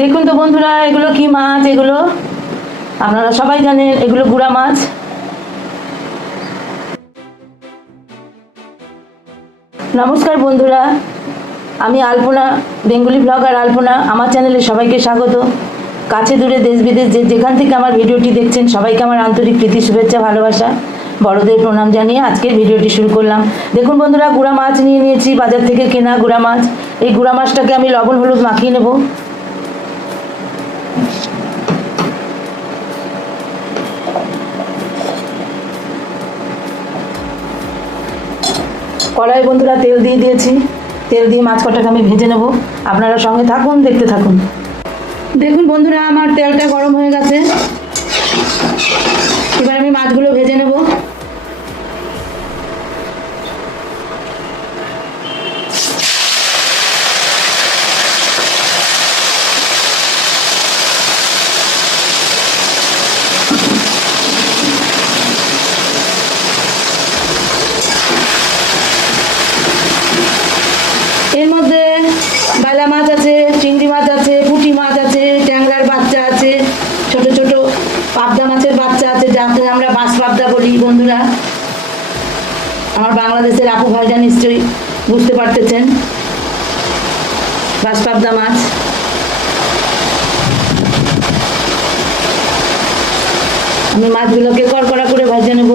দেখুন তো বন্ধুরা, এগুলো কি মাছ? এগুলো? আপনারা সবাই জানেন, এগুলো গুড়া মাছ। নমস্কার বন্ধুরা, আমি আলপনা, বেঙ্গলি ব্লগার আলপনা। আমার চ্যানেলে সবাইকে স্বাগত। কাছে দূরে দেশ বিদেশ, যে যেখান থেকে আমার ভিডিওটি দেখছেন, সবাইকে আমার আন্তরিক প্রীতি, শুভেচ্ছা, ভালোবাসা, বড়দের প্রণাম জানিয়ে আজকের ভিডিওটি শুরু করলাম। দেখুন বন্ধুরা, গুড়া মাছ নিয়ে নিয়েছি, বাজার থেকে কেনা গুড়া মাছ। এই গুড়া মাছটাকে আমি লবণ, হলুদ মাখিয়ে নেব। কড়াই বন্ধুরা, তেল দিয়ে দিয়েছি। তেল দিয়ে মাছ কটাকে আমি ভেজে নেব। আপনারা সঙ্গে থাকুন, দেখতে থাকুন। দেখুন বন্ধুরা, আমার তেলটা গরম হয়ে গেছে। এবার আমি মাছগুলো ভেজে নেব এর মধ্যে বাইলা মাছ আছে চিংড়ি মাছ আছে পুঁটি মাছ আছে ট্যাংরার বাচ্চা আছে ছোট ছোট পাবদা মাছের বাচ্চা আছে যাকে আমরা বাঁশ পাবদা বলি বন্ধুরা আমার বাংলাদেশের আপু ভাইরা নিশ্চয়ই বুঝতে পারতেছেন। বাঁশ পাবদা মাছ। আমি মাছগুলোকে কড়কড়া করে ভাজে নেব।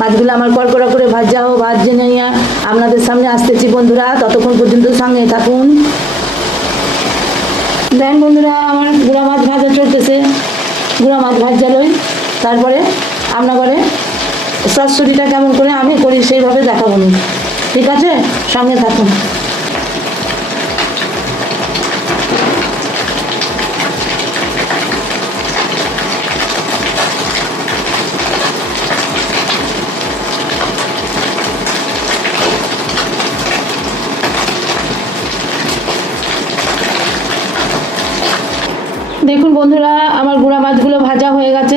মাছগুলো আমার কড়কড়া করে ভাজা হোক ভাজে নিয়ে আপনাদের সামনে আসতেছি বন্ধুরা। ততক্ষণ পর্যন্ত সঙ্গে থাকুন। দেন বন্ধুরা, আমার গুঁড়া মাছ ভাজা চলতেছে। গুঁড়া মাছ ভাজা লই তারপরে আপনাবারে সরস্বতীটা কেমন করে আমি করি সেইভাবে দেখাবো। ঠিক আছে? সঙ্গে থাকুন দেখুন বন্ধুরা আমার গুঁড়া মাছগুলো ভাজা হয়ে গেছে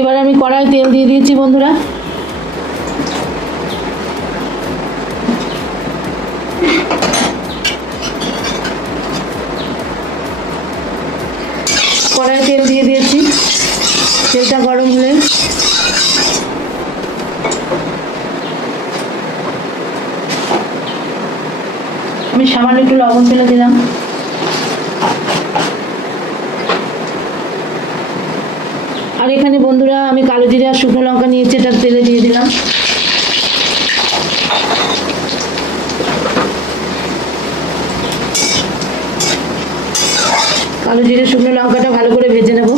এবার আমি কড়াই তেল দিয়ে দিয়েছি বন্ধুরা। কড়াই তেল দিয়ে দিয়েছি। তেলটা গরম হলে আমি সামান্য একটু লবণ ফেলে দিলাম। এখানে বন্ধুরা আমি কালো জিরে আর শুকনো লঙ্কা নিয়েছি, এটা তেলে দিয়ে দিলাম। কালো জিরে, শুকনো লঙ্কাটা ভালো করে ভেজে নেব।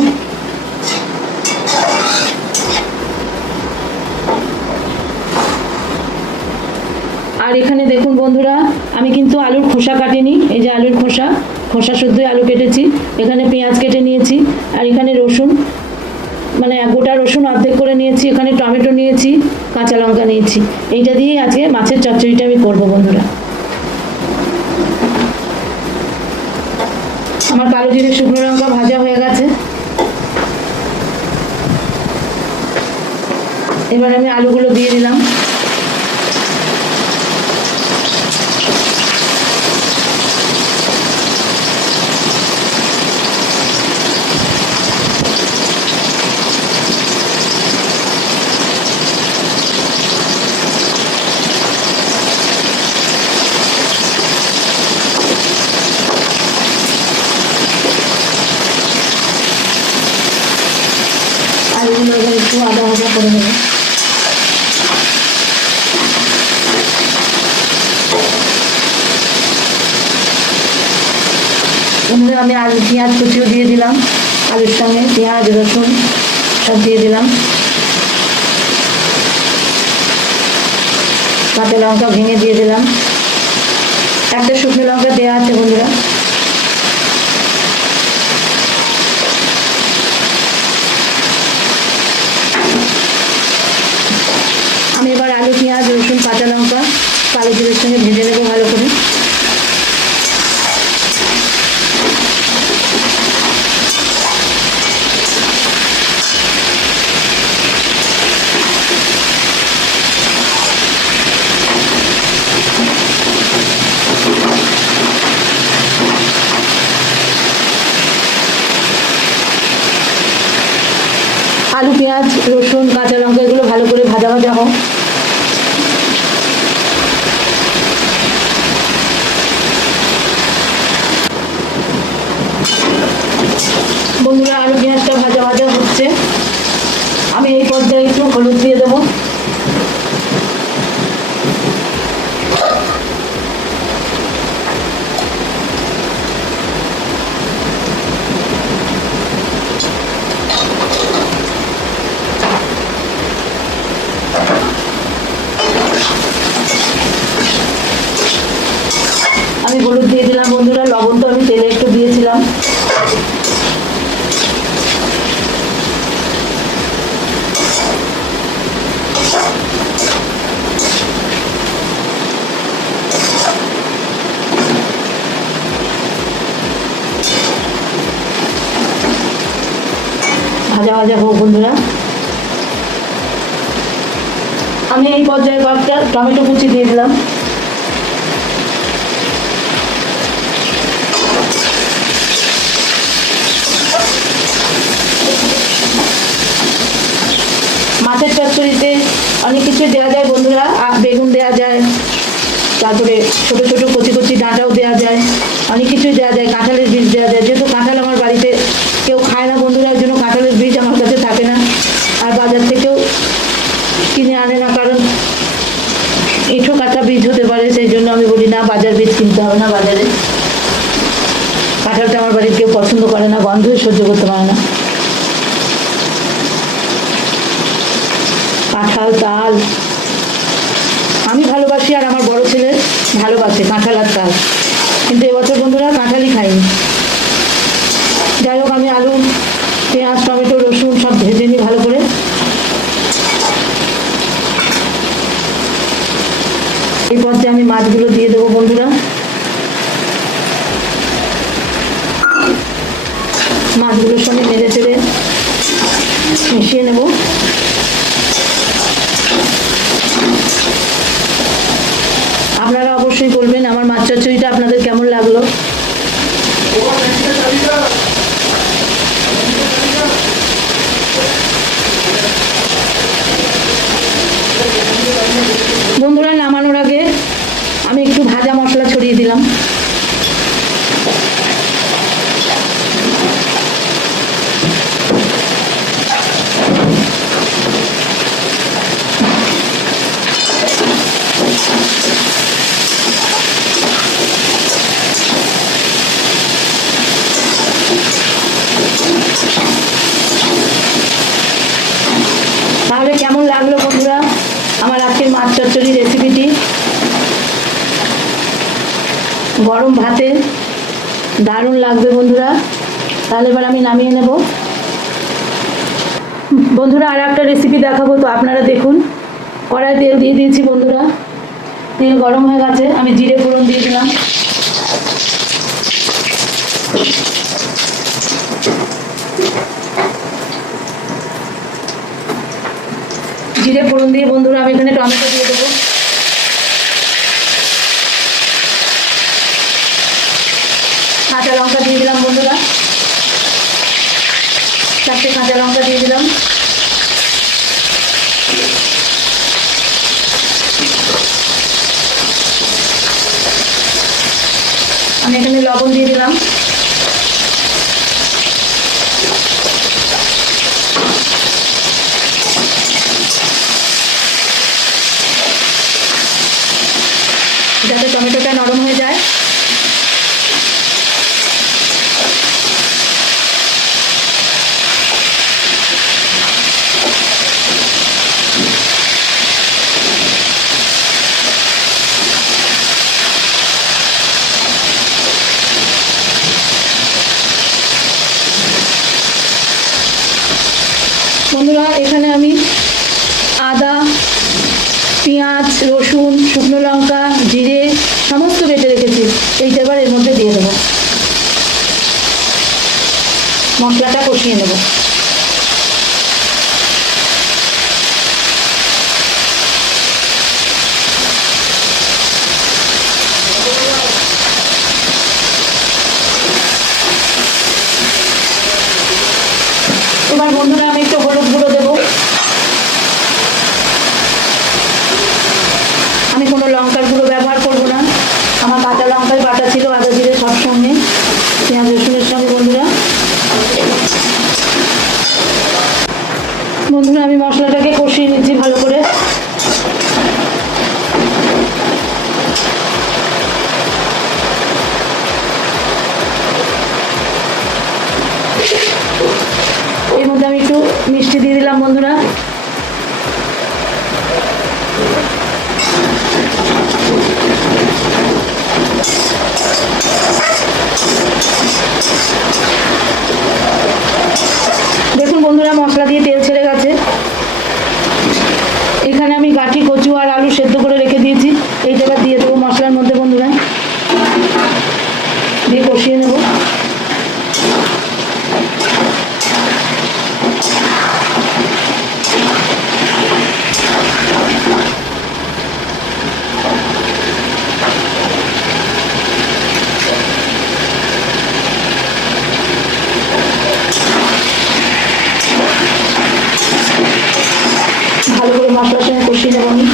আর এখানে দেখুন বন্ধুরা, আমি কিন্তু আলুর খোসা কাটিনি, এই যে আলুর খোসা খোসা শুদ্ধই আলু কেটেছি। এখানে পেঁয়াজ কেটে নিয়েছি, আর এখানে রসুন। মানে গোটা রসুন অর্ধেক করে নিয়েছি, এখানে টমেটো নিয়েছি, কাঁচা লঙ্কা নিয়েছি। এইটা দিয়েই আজকে মাছের চচ্চড়িটা আমি করব, বন্ধুরা। আমার কালো জিরে শুকনো লঙ্কা ভাজা হয়ে গেছে। এবার আমি আলুগুলো দিয়ে দিলাম আলুগুলো এবার একটু আদা ভাজা করে নেব। আমি আলু, পেঁয়াজ কুচিও দিয়ে দিলাম। আলুর সঙ্গে পেঁয়াজ, রসুন সব দিয়ে দিলাম। কাঁচা লঙ্কা ভেঙে দিয়ে দিলাম। একটা শুকনো লঙ্কা দেওয়া আছে বন্ধুরা। আমি এবার আলু পেঁয়াজ রসুন কাঁচা লঙ্কা কালো জিরের সঙ্গে ভেজে নেব ভালো করে আলু পেঁয়াজ রসুন কাঁচা লঙ্কা এগুলো ভালো করে ভাজা ভাজা হোক বন্ধুরা আলু পেঁয়াজটা ভাজা ভাজা হচ্ছে আমি এই পর্যায়ে একটু হলুদ দিয়ে দেবো আমি হলুদ দিয়ে দিলাম বন্ধুরা লবণ তো আমি তেলে একটু দিয়েছিলাম ভাজা ভাজা হোক বন্ধুরা পর্যায়ে কয়েকটা টমেটো কুচি দিয়ে দিলাম। মাছের চচ্চড়িতে অনেক কিছু দেওয়া যায় বন্ধুরা। বেগুন দেওয়া যায়। তারপরে ছোট ছোট কচি কচি ডাঁটাও দেওয়া যায়। অনেক কিছুই দেওয়া যায়। কাঁঠালের বীজ দেওয়া যায়। যেহেতু কাঁঠাল আমার বাড়িতে কেউ খায় না বন্ধুরা ওই জন্য কাঁঠালের বীজ আমার কাছে থাকে না আর বাজার থেকেও কিনে আনে না কারণ এঁঠো কাটা বীজ হতে পারে সেই জন্য আমি বলি না বাজার বীজ কিনতে হবে না বাজারে কাঁঠালটা আমার বাড়ির কেউ পছন্দ করে না গন্ধ সহ্য করতে পারে না। কাঁঠাল তাল আমি ভালোবাসি আর আমার বড় ছেলে ভালোবাসে, কাঁঠাল আর তাল কিন্তু এবছর বন্ধুরা কাঁঠালই খাইনি। যাই হোক, আমি আলু, পেঁয়াজ, টমেটো, রসুন সব ভেজে নিই ভালো করে। এই পর্যায়ে আমি মাছগুলো দিয়ে দেবো বন্ধুরা। মাছগুলোর সঙ্গে নেড়ে চেড়ে মিশিয়ে নেব। আপনারা অবশ্যই বলবেন, আমার মাছ চচ্চড়িটা আপনাদের কেমন লাগল? বন্ধুরা, নামানোর আগে আমি একটু ভাজা মশলা ছড়িয়ে দিলাম তাহলে কেমন লাগল বন্ধুরা আমার আজকের মাছ চচ্চড়ি রেসিপিটি গরম ভাতে, দারুণ লাগবে বন্ধুরা। তাহলে এবার আমি নামিয়ে নেব। বন্ধুরা, আর একটা রেসিপি দেখাবো, তো আপনারা দেখুন। কড়াই তেল দিয়ে দিয়েছি বন্ধুরা। তেল গরম হয়ে গেছে, আমি জিরে ফোড়ন দিয়ে দিলাম। জিরে ফোড়ন দিয়ে বন্ধুরা, আমি এখানে টমেটো দিয়ে দেবো কাঁচা লঙ্কা দিয়ে দিলাম বন্ধুরা চারটে কাঁচা লঙ্কা দিয়ে দিলাম আমি এখানে লবণ দিয়ে দিলাম যাতে টমেটোটা নরম হয়ে যায় বন্ধুরা এখানে আমি আদা পেঁয়াজ রসুন শুকনো লঙ্কা জিরে সমস্ত বেটে রেখেছি এইটা এবার এর মধ্যে দিয়ে দেবো কষিয়ে নেব এবার বন্ধুরা আমি একটু হলুদ গুঁড়ো দেবো কোনো লঙ্কার গুঁড়ো ব্যবহার করব না আমার কাঁচা লঙ্কায় বাটা ছিল আদা জিরে সব সঙ্গে পেঁয়াজ রসুনের সঙ্গে বন্ধুরা বন্ধুরা আমি মশলাটাকে কষিয়ে নিচ্ছি ভালো করে এর মধ্যে আমি একটু মিষ্টি দিয়ে দিলাম, বন্ধুরা। দেখুন বন্ধুরা, মশলা দিয়ে তেল ছেড়ে গেছে। এখানে আমি গাঠি, কচু আর আলু সেদ্ধ করে রেখে দিয়েছি। এই জায়গা দিয়ে দেবো মশলার মধ্যে বন্ধুরা দিয়ে কষিয়ে নেব ভালো করে মশলার সঙ্গে কষিয়ে নেব আমি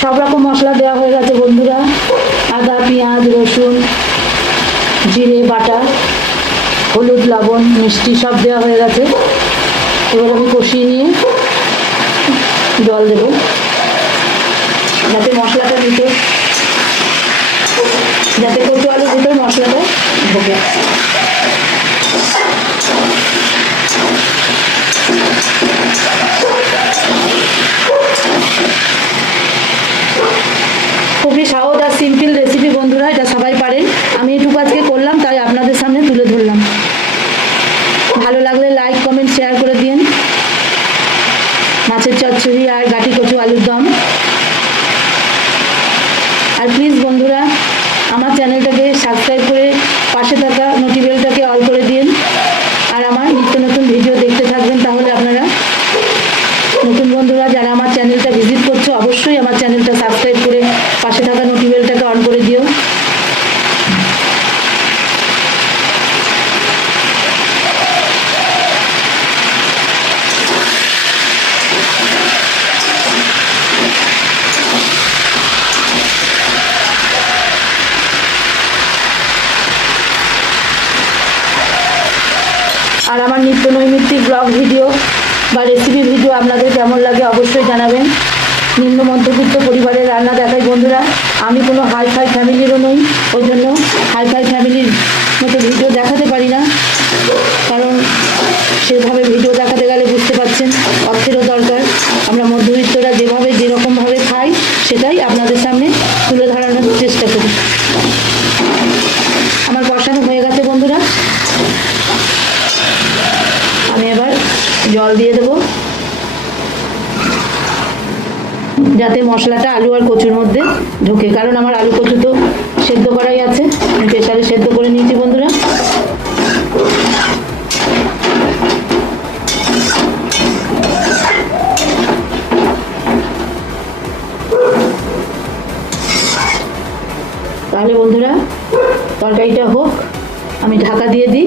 সব রকম মশলা দেওয়া হয়ে গেছে, বন্ধুরা। আদা, পেঁয়াজ, রসুন, জিরে, বাটা, হলুদ, লবণ, মিষ্টি সব দেওয়া হয়ে গেছে। এবার আমি কষিয়ে নিয়ে জল দেব। যাতে মশলাটা দিতে, যাতে কচু আলুর ভিতর মশলাটা ঢোকে। alcancé আর আমার নিত্য নৈমিত্তিক ব্লগ ভিডিও বা রেসিপি ভিডিও আপনাদের কেমন লাগে অবশ্যই জানাবেন। নিম্ন মধ্যবিত্ত পরিবারের রান্না দেখাই বন্ধুরা। আমি কোনো হাই ফাই ফ্যামিলিরও নই, ওই জন্য হাই ফাই ফ্যামিলির মতো ভিডিও দেখাতে পারি না। কারণ সেভাবে ভিডিও দেখাতে গেলে বুঝতে পারছেন অর্থেরও দরকার। আমরা মধ্যবিত্তরা যেভাবে যেরকমভাবে খাই, সেটাই আপনাদের সামনে জল দিয়ে দেবো। যাতে মশলাটা আলু আর কচুর মধ্যে ঢোকে। কারণ আমার আলু কচু তো সেদ্ধ করাই আছে। প্রেশারে সেদ্ধ করে নিয়েছি, বন্ধুরা। তাহলে বন্ধুরা, তরকারিটা হোক, আমি ঢাকা দিয়ে দিই।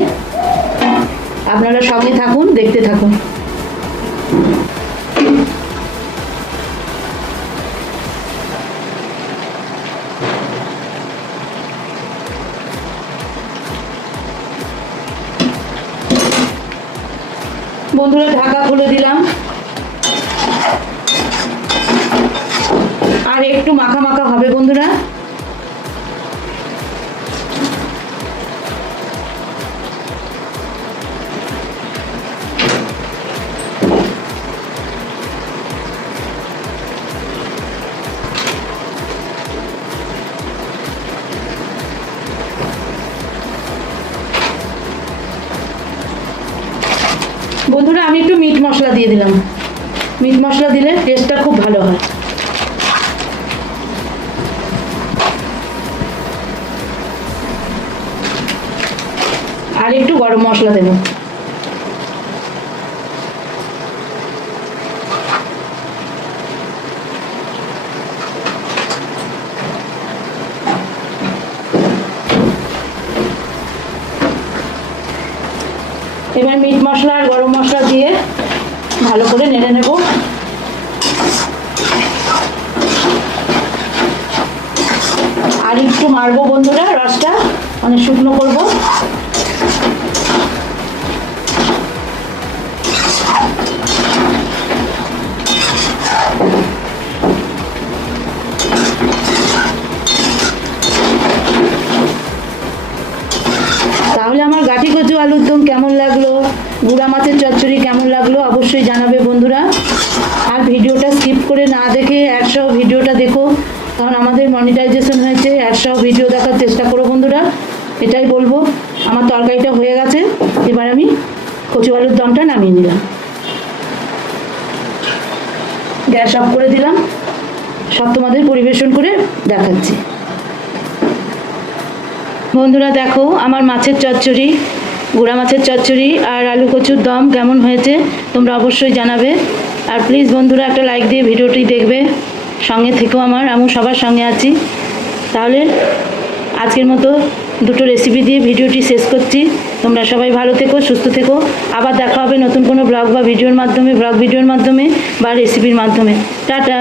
আপনারা সঙ্গে থাকুন, দেখতে থাকুন। Thank you. দিয়ে দিলাম। মিট মশলা দিলে টেস্টটা খুব ভালো হয়। আর একটু গরম মশলা দেব। এবার মিট মশলা আর গরম মশলা দিয়ে ভালো করে নেড়ে নেব। আর একটু মারবো বন্ধুরা, রসটা। মানে শুকনো করব। তাহলে আমার গাঠি কচু আলুর দম কেমন লাগল? গুড়া মাছের চচ্চড়ি কেমন লাগল? অবশ্যই জানাবে বন্ধুরা। আর ভিডিওটা স্কিপ করে না দেখে একশো ভিডিওটা দেখো, কারণ আমাদের মনিটাইজেশন হয়েছে একশো ভিডিও দেখার চেষ্টা করো বন্ধুরা। এটাই বলব, আমার তরকারিটা হয়ে গেছে, এবার আমি কচু আলুর দমটা নামিয়ে নিলাম। গ্যাস অফ করে দিলাম, সব তোমাদের পরিবেশন করে দেখাচ্ছি। বন্ধুরা দেখো, আমার মাছের চচ্চড়ি গুঁড়া মাছের চচ্চড়ি আর আলু কচুর দম কেমন হয়েছে তোমরা অবশ্যই জানাবে। আর প্লিজ বন্ধুরা একটা লাইক দিয়ে ভিডিওটি দেখবে। সঙ্গে থেকেও আমার আমি সবার সঙ্গে আছি। তাহলে আজকের মতো দুটো রেসিপি দিয়ে ভিডিওটি শেষ করছি। তোমরা সবাই ভালো থেকো, সুস্থ থেকো। আবার দেখা হবে নতুন কোনো ব্লগ বা ভিডিওর মাধ্যমে ব্লগ ভিডিওর মাধ্যমে বা রেসিপির মাধ্যমে। টাটা!